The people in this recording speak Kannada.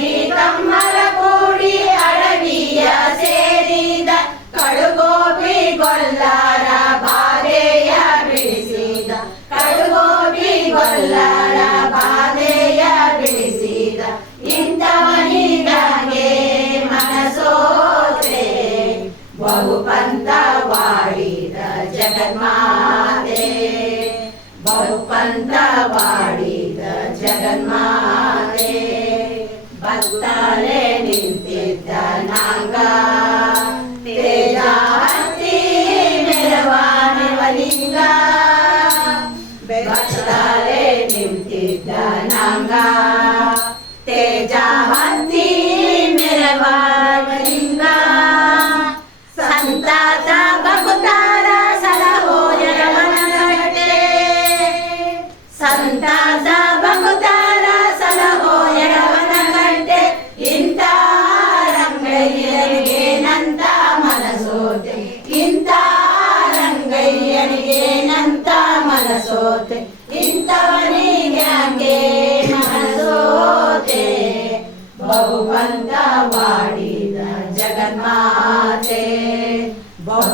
ಕರಗಿ ತಮ್ಮರ ಕೂಡಿ ಅಡವಿಯ ಸೇರಿದ ಕಡುಗೋಪಿ ಗೊಲ್ಲರ ಬಾಧೆಯ ಬಿಡಿಸಿದ ಕಡುಗೋಪಿ ಗೊಲ್ಲರ ಬಾಧೆಯ ಬಿಡಿಸಿದ ಇಂಥವನಿಗೆ ಮನಸೋತೆ ಬಹುಪಂಥವಾಡಿದ ಜಗನ್ಮಾತೆ ಬಹುಪಂಥವಾಡಿದ ಜಗನ್ಮಾತೆ ಭಕ್ತರೇ ನಿಂತಿದ್ದ ನಾಂಗ ತೇಜ ಹತ್ತಿ ಮೆರವಾನವಲಿಂಗ ಭಕ್ತರೇ ನಿಂತಿದ್ದ ನಾಂಗ ತೇಜ ಹತ್ತಿ ಮೆರವಾನವಲಿಂಗ ಸಂತಾತ ಭಕ್ತರ ಸಲಹೋ ಯರವನಗಟ್ಟೆ ಸಂತಾತ ಭಕ್ತರ ಸಲಹೋ ಯರವನಗಟ್ಟೆ ಇಂಥ ರಂಗಯ್ಯನಿಗೆ ನಂತ ಮನಸೋತೆ ಇಂಥ ರಂಗಯ್ಯನಿಗೆ ನಂತ ಮನಸೋತೆ ಇಂಥವನಿಗೆ ಮನಸೋತೆ ಬಹುಪಂಥವಾ